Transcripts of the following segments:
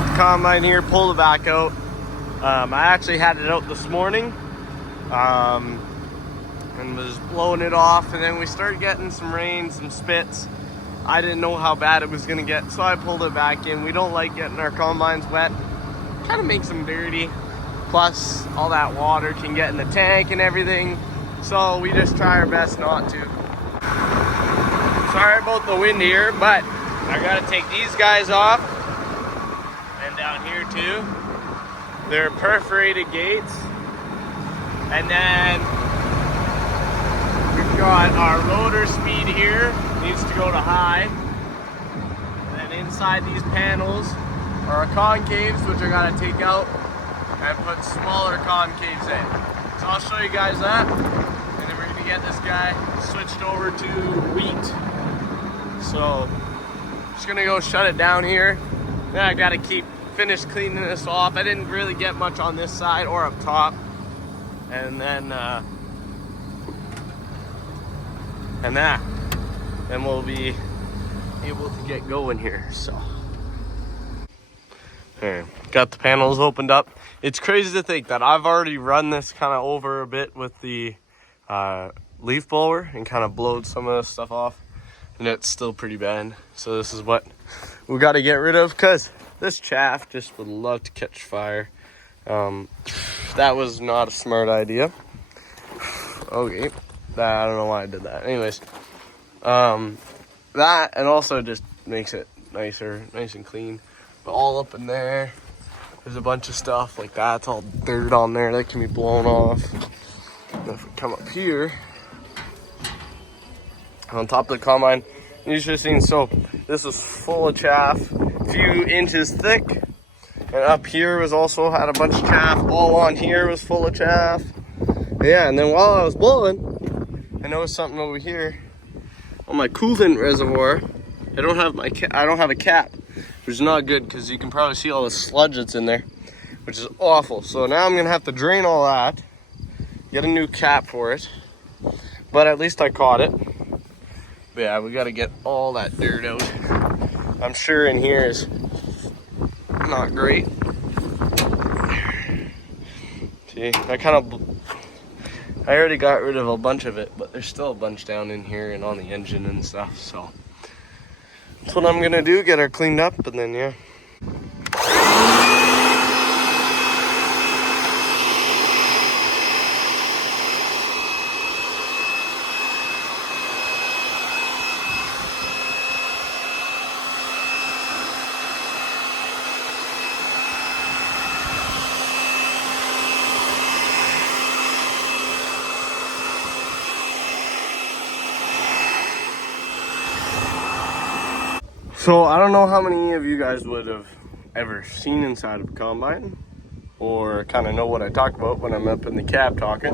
got the combine here, pulled it back out. I actually had it out this morning and was blowing it off, and then we started getting some rain, some spits. I didn't know how bad it was gonna get, so I pulled it back in. We don't like getting our combines wet. Kind of makes them dirty. Plus, all that water can get in the tank and everything. So we just try our best not to. Sorry about the wind here, but I gotta take these guys off. And down here too. They're perforated gates. And then we've got our rotor speed here. Needs to go to high. And then inside these panels are our concaves, which I gotta take out and put smaller concaves in. So I'll show you guys that. And then we're gonna get this guy switched over to wheat. So just gonna go shut it down here. Then I gotta finish cleaning this off. I didn't really get much on this side or up top. And then then we'll be able to get going here. So okay, got the panels opened up. It's crazy to think that I've already run this kind of over a bit with the leaf blower and kind of blowed some of this stuff off, and it's still pretty bad. So this is what we got to get rid of, because this chaff just would love to catch fire. That was not a smart idea. Okay, I don't know why I did that. Anyways, that, and also just makes it nice and clean. But all up in there, there's a bunch of stuff like that. It's all dirt on there that can be blown off. And if we come up here, on top of the combine, you should have seen, so this was full of chaff, a few inches thick. And up here was also had a bunch of chaff. All on here was full of chaff. Yeah, and then while I was blowing, I noticed something over here on my coolant reservoir. I don't have a cap, which is not good, because you can probably see all the sludge that's in there, which is awful. So now I'm gonna have to drain all that, get a new cap for it, but at least I caught it. But yeah, we gotta get all that dirt out. I'm sure in here is not great. See, I already got rid of a bunch of it, but there's still a bunch down in here and on the engine and stuff. So that's what I'm gonna do, get her cleaned up, and then yeah. So I don't know how many of you guys would have ever seen inside of a combine or kind of know what I talk about when I'm up in the cab talking.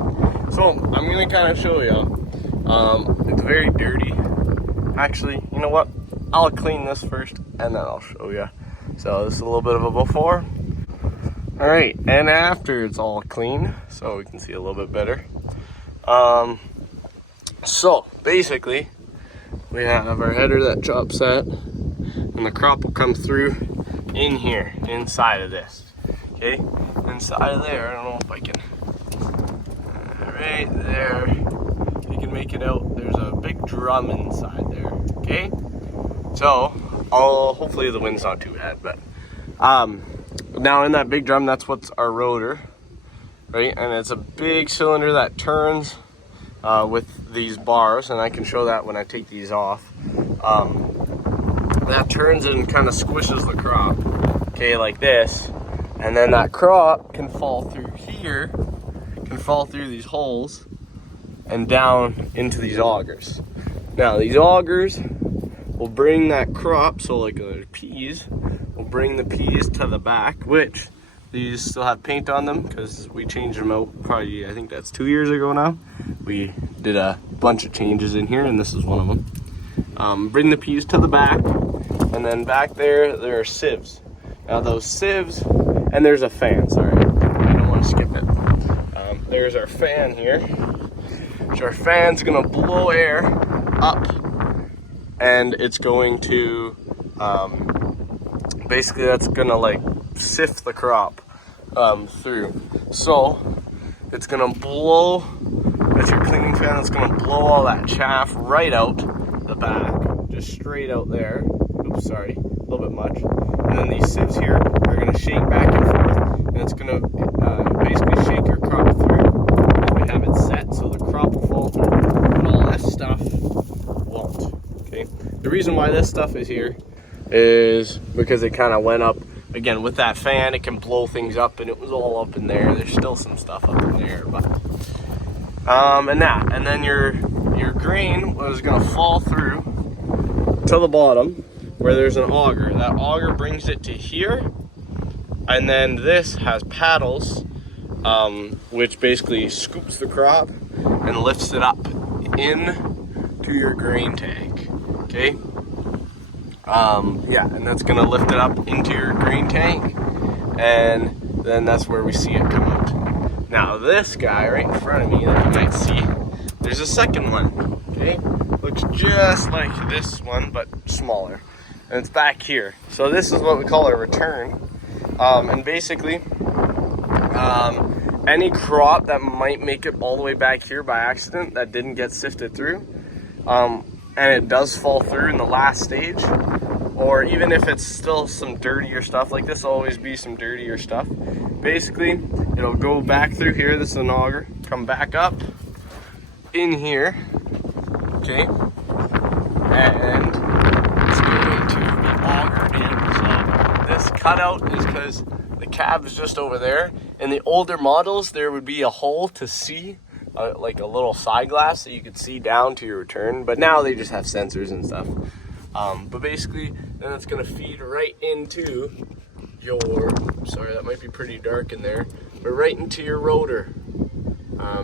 So I'm gonna kind of show you. It's very dirty. Actually, you know what? I'll clean this first and then I'll show you. So this is a little bit of a before. All right, and after it's all clean, so we can see a little bit better. So basically, we have our header that chops at, and the crop will come through in here, inside of this. Okay, inside of there, I don't know if I can, right there, you can make it out. There's a big drum inside there. Okay, so hopefully the wind's not too bad, but now in that big drum, that's what's our rotor, right? And it's a big cylinder that turns with these bars, and I can show that when I take these off. That turns and kind of squishes the crop, okay, like this, and then that crop can fall through here, can fall through these holes and down into these augers. Now these augers will bring that crop, so like peas, will bring the peas to the back, which these still have paint on them because we changed them out probably, I think that's 2 years ago now. We did a bunch of changes in here, and this is one of them. Bring the peas to the back, and then back there are sieves. Now those sieves, and there's a fan, sorry, I don't want to skip it. There's our fan here. So our fan's gonna blow air up, and it's going to, basically that's gonna like sift the crop through. So it's gonna blow, with your cleaning fan, it's gonna blow all that chaff right out the back, just straight out there. Oops, sorry, a little bit much. And then these sieves here are gonna shake back and forth, and it's gonna basically shake your crop through. And we have it set so the crop will fall through, but all this stuff won't. Okay. The reason why this stuff is here is because it kind of went up. Again, with that fan, it can blow things up, and it was all up in there. There's still some stuff up in there, but and then your grain was gonna fall through to the bottom where there's an auger. That auger brings it to here, and then this has paddles, which basically scoops the crop and lifts it up in to your grain tank. Okay. Yeah, and that's gonna lift it up into your grain tank, and then that's where we see it come out. Now this guy right in front of me that you might see, there's a second one, okay? Looks just like this one, but smaller, and it's back here. So this is what we call a return, and basically, any crop that might make it all the way back here by accident that didn't get sifted through, and it does fall through in the last stage, or even if it's still some dirtier stuff, like this will always be some dirtier stuff, basically it'll go back through here. This is an auger, come back up in here, okay, and it's going to be augered in. So this cutout is because the cab is just over there. In the older models, there would be a hole to see, like a little side glass that you could see down to your return, but now they just have sensors and stuff. But basically, then it's gonna feed right into your, sorry, that might be pretty dark in there, but right into your rotor,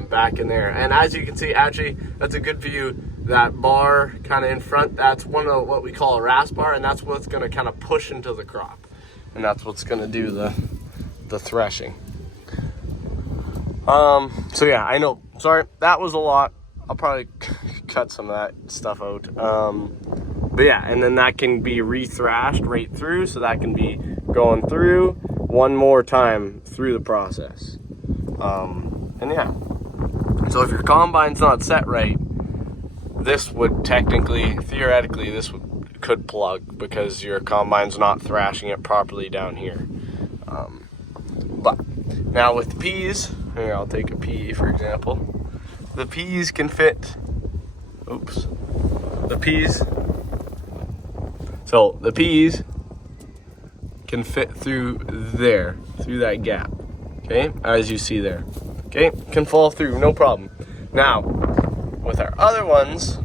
back in there. And as you can see, actually, that's a good view. That bar kind of in front, that's one of what we call a rasp bar, and that's what's gonna kind of push into the crop. And that's what's gonna do the threshing. So yeah, I know, sorry, that was a lot. I'll probably cut some of that stuff out. But yeah, and then that can be re-thrashed right through, so that can be going through one more time through the process. And yeah, so if your combine's not set right, this would technically, theoretically, could plug because your combine's not thrashing it properly down here. But now with peas, here I'll take a pea for example. The peas can fit, the peas can fit through there, through that gap, okay, as you see there, okay, can fall through, no problem. Now, with our other ones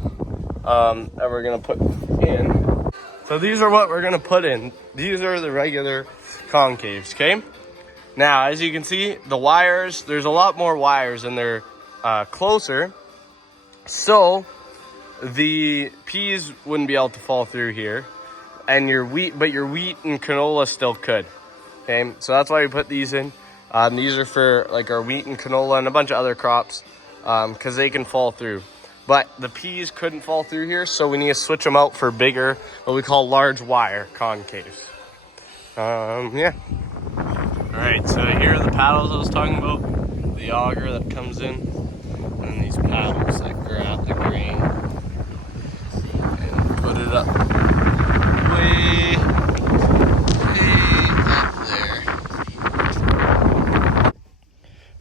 that we're gonna put in, so these are what we're gonna put in. These are the regular concaves, okay? Now, as you can see, the wires, there's a lot more wires and they're closer, so the peas wouldn't be able to fall through here, and your wheat and canola still could. Okay, so that's why we put these in. These are for like our wheat and canola and a bunch of other crops, because they can fall through. But the peas couldn't fall through here, so we need to switch them out for bigger, what we call large wire concaves. Yeah. All right, so here are the paddles I was talking about. The auger that comes in, and these paddles that grab the grain and put it up way up there.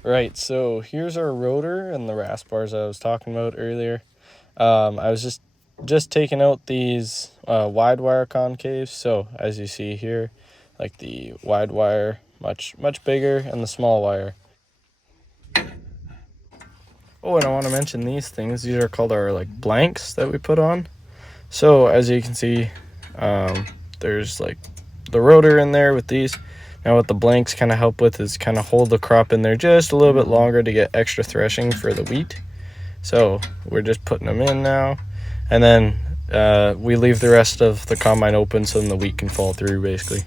Right, so here's our rotor and the rasp bars I was talking about earlier. I was just taking out these wide wire concaves. So as you see here, like the wide wire, much bigger, and the small wire. Oh, and I want to mention these things. These are called our like blanks that we put on. So as you can see, there's like the rotor in there with these. Now what the blanks kind of help with is kind of hold the crop in there just a little bit longer to get extra threshing for the wheat. So we're just putting them in now, and then we leave the rest of the combine open so then the wheat can fall through basically.